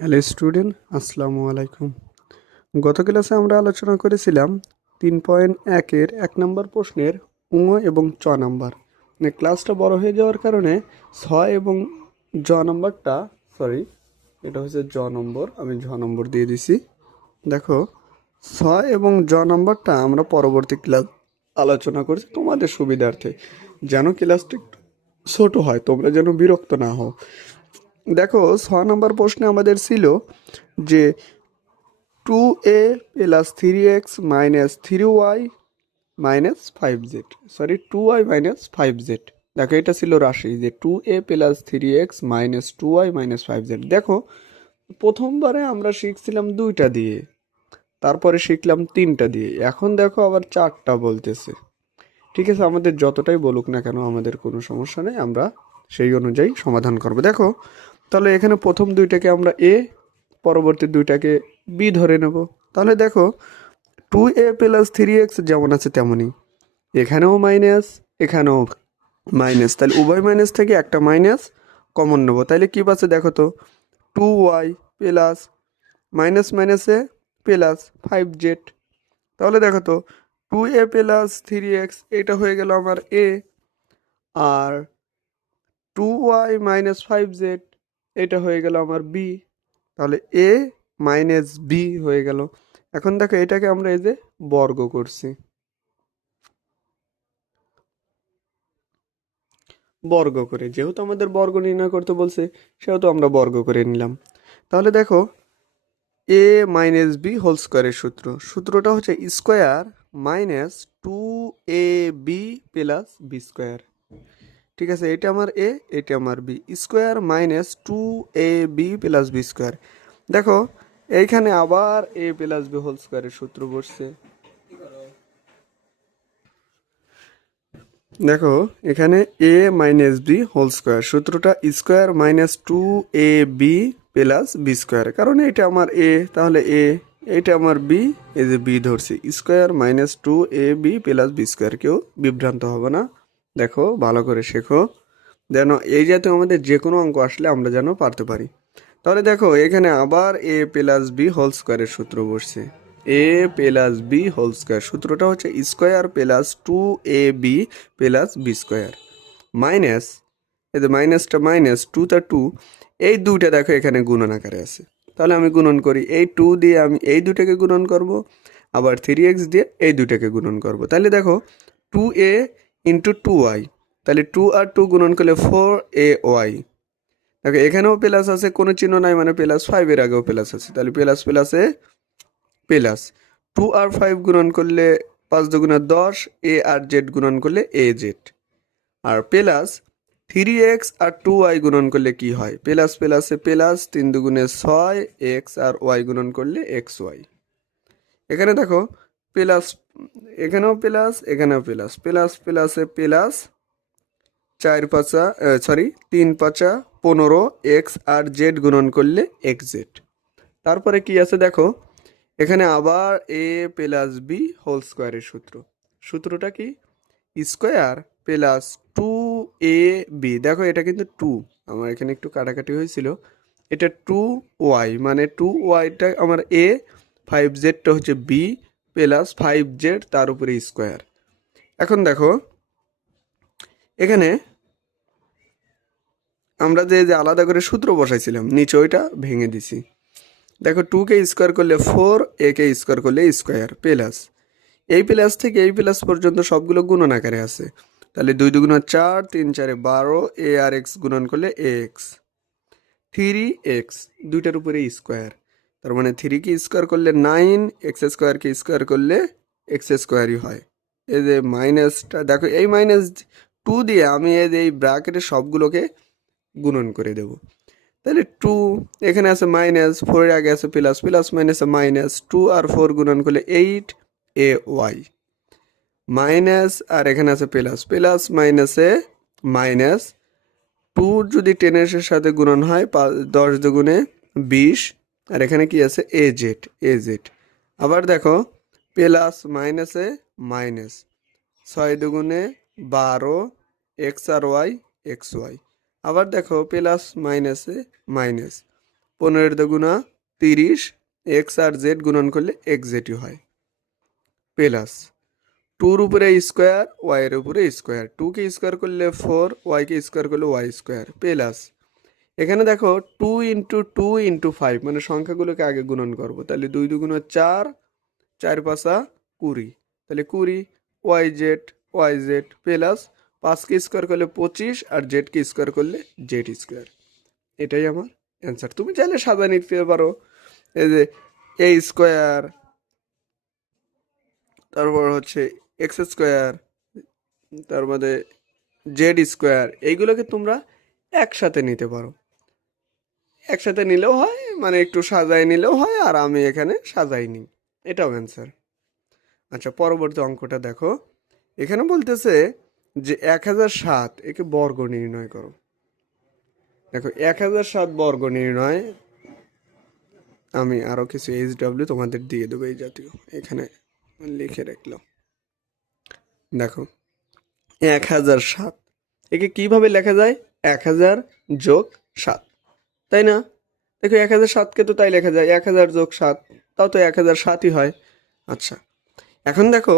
Hello student, আসসালামু আলাইকুম। গত ক্লাসে আমরা আলোচনা করেছিলাম 3.1-এর 1 নম্বর প্রশ্নের এবং চ নাম্বার। ক্লাসটা বড় হয়ে যাওয়ার কারণে এবং নম্বরটা এটা হচ্ছে নম্বর, আমি নম্বর দিয়ে দিছি। দেখো, এবং নম্বরটা আমরা পরবর্তী ক্লাস আলোচনা করছি তোমাদের সুবিধার্থে, যেন ক্লাসটা একটু ছোট হয়, তোমরা যেন বিরক্ত না হও। দেখো, 6 নম্বর প্রশ্নে আমাদের ছিল যে 2a + 3x - 3y - 5z, 2y - 5z। দেখো, এটা ছিল রাশি যে 2a + 3x - 2y - 5z। দেখো, প্রথমবারে আমরা শিখছিলাম 2টা দিয়ে, তারপরে শিখলাম 3টা দিয়ে, এখন দেখো আবার 4টা বলতেছে। ঠিক আছে, আমাদের যতটাই বলুক না কেন আমাদের কোনো সমস্যা নেই, আমরা সেই অনুযায়ী সমাধান করব। দেখো, তাহলে এখানে প্রথম দুইটাকে আমরা এ, পরবর্তী দুইটাকে বি ধরে নেব। তাহলে দেখো, 2a + 3x যেমন আছে তেমনই, এখানেও মাইনাস, এখানেও মাইনাস, তাহলে উভয় মাইনাস থেকে একটা মাইনাস কমন নেব। তাহলে কী পাচ্ছে দেখো তো, 2y প্লাস মাইনাস মাইনাসে প্লাস 5z। তাহলে দেখো তো, 2a + 3x এটা হয়ে গেল আমার এ, আর 2y - 5z এটা হয়ে গেল আমার বি। তাহলে এ মাইনাস বি হয়ে গেল। এখন দেখো, এটাকে আমরা এই যে বর্গ করছি, বর্গ করে, যেহেতু আমাদের বর্গ নির্ণয় করতে বলছে সেহেতু আমরা বর্গ করে নিলাম। তাহলে দেখো, এ মাইনাস বি হোল স্কোয়ারের সূত্রটা হচ্ছে square minus 2ab plus B square. ঠিক আছে, এটা আমার এ, এটা আমার B, square minus 2ab plus B square. দেখো, এইখানে আবার এ প্লাস বি হোল স্কোয়ারের সূত্র বসছে। দেখো, এখানে A minus B whole square সূত্রটা square minus 2ab plus B square, কারণ এটা আমার এ, তাহলে এ, এটা আমার বি, এই যে বি ধরছি, square minus 2ab plus B square. কেউ বিভ্রান্ত হবে না, দেখো ভালো করে শেখো, যেন এই জাতীয় আমাদের যে কোনো অঙ্ক আসলে আমরা যেন পারতে পারি। তাহলে দেখো, এখানে আবার এ প্লাস বি হোল স্কোয়ারের সূত্র বসছে। A plus B whole square সূত্রটা হচ্ছে square plus 2ab plus B square minus, এই যে মাইনাসটা মাইনাস, টুটা টু, এই দুইটা দেখো এখানে গুণন আকারে আছে। তাহলে আমি গুণন করি, এই 2 দিয়ে আমি এই দুটাকে গুণন করব, আবার 3x দিয়ে এই দুটাকে গুণন করব। তাহলে দেখো, 2a × 2y, তাহলে 2 আর 2 গুণন করলে 4ay। দেখো, এখানেও প্লাস আছে, কোনো চিহ্ন নাই মানে প্লাস, 5-এর আগেও প্লাস আছে, তাহলে প্লাস প্লাসে প্লাস। 2 আর 5 গুণন করলে 5 দুগুণে 10, এ আর জেড গুণন করলে A Z, R plus 3x R 2y গুণন করলে কি হয়, প্লাস প্লাসে প্লাস, 3 দুগুণে 6, এক্স আর ওয়াই গুণন করলে এক্স ওয়াই। এখানে দেখো, প্লাস, এখানেও প্লাস, এখানেও প্লাস, প্লাস প্লাসে প্লাস, 3 5 এক্স আর জেড গুণন করলে এক্স জেড। তারপরে কি আছে দেখো, এখানে আবার এ প্লাস বি হোল স্কোয়ারের সূত্রটা কি, স্কোয়ার প্লাস 2ab, দেখো এটা কিন্তু 2, আমার এখানে একটু কাটাকাটি হয়েছিল, এটা 2y, মানে 2yটা আমার এ, 5zটা হচ্ছে বি, প্লাস 5z তার উপরে স্কোয়ার। এখন দেখো, এখানে আমরা যে যে আলাদা করে সূত্র বসাইছিলাম নিচে, ওইটা ভেঙে দিছি। দেখো, 2কে স্কোয়ার করলে 4, একে স্কোয়ার করলে স্কোয়ার, প্লাস এই প্লাস থেকে এই প্লাস পর্যন্ত সবগুলো গুণন আকারে আছে। তাহলে 2 2 4, 3 4 12, এ আর এক্স গুণন করলে এক্স, 3x দুইটার উপরে স্কোয়ার, তার মানে 3কে স্কোয়ার করলে 9, এক্স স্কোয়ারকে স্কোয়ার করলে এক্স স্কোয়ারই হয়। এই যে মাইনাসটা দেখো, এই -2 দিয়ে আমি এই ব্র্যাকেটের সবগুলোকে গুণন করে দেব। তাহলে 2, এখানে আছে মাইনাস, 4-এর আগে আছে প্লাস, প্লাস মাইনাসে মাইনাস, 2 আর 4 গুণন করলে 8 এ ওয়াই, মাইনাস, আর এখানে আছে প্লাস, প্লাস মাইনাসে মাইনাস, 2 যদি 10-এর সাথে গুণন হয় 10 দুগুণে 20, আর এখানে কি আছে এ জেড, এ জেড। আবার দেখো, প্লাস মাইনাসে মাইনাস, 6 দুগুণে 12, এক্স আর ওয়াই, এক্স ওয়াই। আবার দেখো, প্লাস মাইনাসে মাইনাস, 15 দুগুণা 30, এক্স আর জেড গুণন করলে এক্স জেডই হয়, প্লাস 2 এর উপরে স্কোয়ার ওয়াই এর উপরে স্কোয়ার, 2 কে স্কোয়ার করলে 4, ওয়াই কে স্কোয়ার করলে ওয়াই স্কোয়ার, প্লাস এখানে দেখো 2 ইন্টু 2 ইন্টু 5, মানে সংখ্যাগুলোকে আগে গুণন করবো, তাহলে 2 দুগুণা 4, 4 পাঁচা 20, তাহলে 20 ওয়াই জেড প্লাস 5 কে স্কোয়ার করলে 25 আর জেড কে স্কোয়ার করলে জেড স্কোয়ার। এটাই আমার অ্যান্সার। তুমি চাইলে সাদা নিতে পারো, এই যে এ স্কোয়ার, তারপর হচ্ছে এক্স স্কোয়ার, তার মধ্যে জেড স্কোয়ার, এইগুলোকে তোমরা একসাথে নিতে পারো, একসাথে নিলেও হয়, মানে একটু সাজাই নিলেও হয়, আর আমি এখানে সাজাই নিই, এটাও অ্যান্সার। আচ্ছা, পরবর্তী অঙ্কটা দেখো, এখানে বলতেছে যে 1007 একে বর্গ নির্ণয় করো। দেখো 1007 বর্গ নির্ণয়, আমি আরও কিছু HW তোমাদের দিয়ে দেবো এই জাতীয়, এখানে লিখে রাখলাম। দেখো 1007 একে কিভাবে লেখা যায়, 1000 যোগ 7, তাই না? দেখো 1007কে তো তাই লেখা যায় 1000 যোগ 7, তাও তো 1007ই হয়। আচ্ছা, এখন দেখো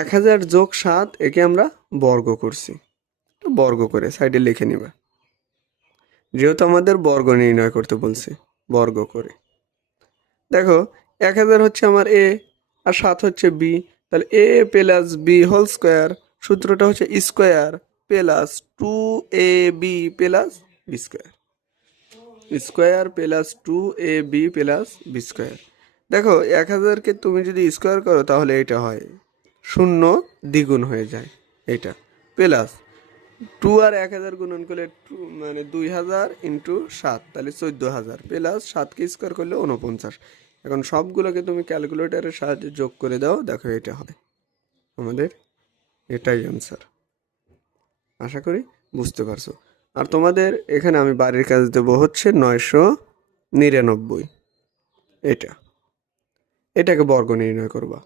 1000 যোগ 7 একে আমরা বর্গ করছি, তো বর্গ করে সাইডে লিখে নিবা, যেহেতু আমাদের বর্গ নির্ণয় করতে বলছে, বর্গ করে। দেখো 1000 হচ্ছে আমার এ আর 7 হচ্ছে বি, তাহলে A plus B whole square, সূত্রটা হচ্ছে square plus 2ab plus B square, square plus 2ab plus B square. দেখো 1000কে তুমি যদি স্কোয়ার করো তাহলে এটা হয় 0 দ্বিগুণ হয়ে যায়, এটা প্লাস 2 আর 1000 গুণন করলে মানে 2000 ইন্টু 7, তাহলে 14000 প্লাস 7কে স্কোয়ার করলে 49। এখন সবগুলোকে তুমি ক্যালকুলেটরের সাহায্যে যোগ করে দাও, দেখো এটা হয় আমাদের, এটাই অ্যান্সার। আশা করি বুঝতে পারছো। আর তোমাদের এখানে আমি বাড়ির কাজ দেবো হচ্ছে 999, এটাকে বর্গ নির্ণয় করবা।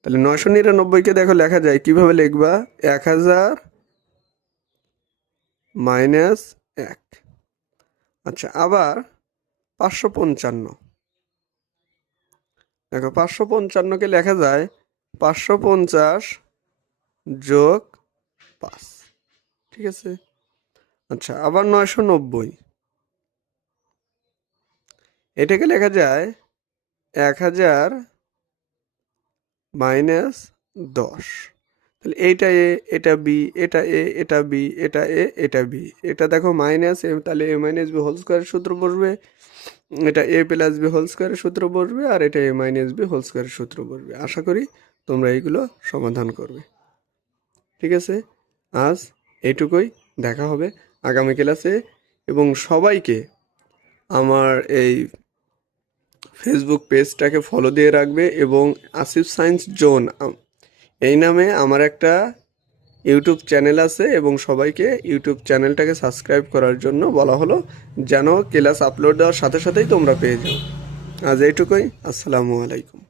তাহলে 999কে দেখো লেখা যায় কিভাবে লিখবা, 1000 মাইনাস 1। আচ্ছা, আবার 555, দেখো 555কে লেখা যায় 550 যোগ 5, ঠিক আছে। আচ্ছা, আবার 990, এটাকে লেখা যায় 1000 মাইনাস 10, তাহলে এইটা এ, এটা বি, এটা এ, এটা বি, এটা এ, এটা বি, এটা দেখো মাইনাস এ, তাহলে এ মাইনাস বি হোল স্কোয়ারের সূত্র বসবে, এটা এ প্লাস বি হোল স্কোয়ারের সূত্র বসবে, আর এটা এ মাইনাস বি হোল স্কোয়ারের সূত্র বসবে। আশা করি তোমরা এইগুলো সমাধান করবে, ঠিক আছে। আজ এইটুকুই, দেখা হবে আগামী ক্লাসে, এবং সবাইকে আমার এই ফেসবুক পেজটাকে ফলো দিয়ে রাখবে, এবং আসিফ সায়েন্স জোন এই নামে আমার একটা ইউটিউব চ্যানেল আছে, এবং সবাইকে ইউটিউব চ্যানেলটাকে সাবস্ক্রাইব করার জন্য বলা হলো, যেন ক্লাস আপলোড দেওয়ার সাথে সাথেই তোমরা পেয়ে যাও। আজ এইটুকুই, আসসালামু আলাইকুম।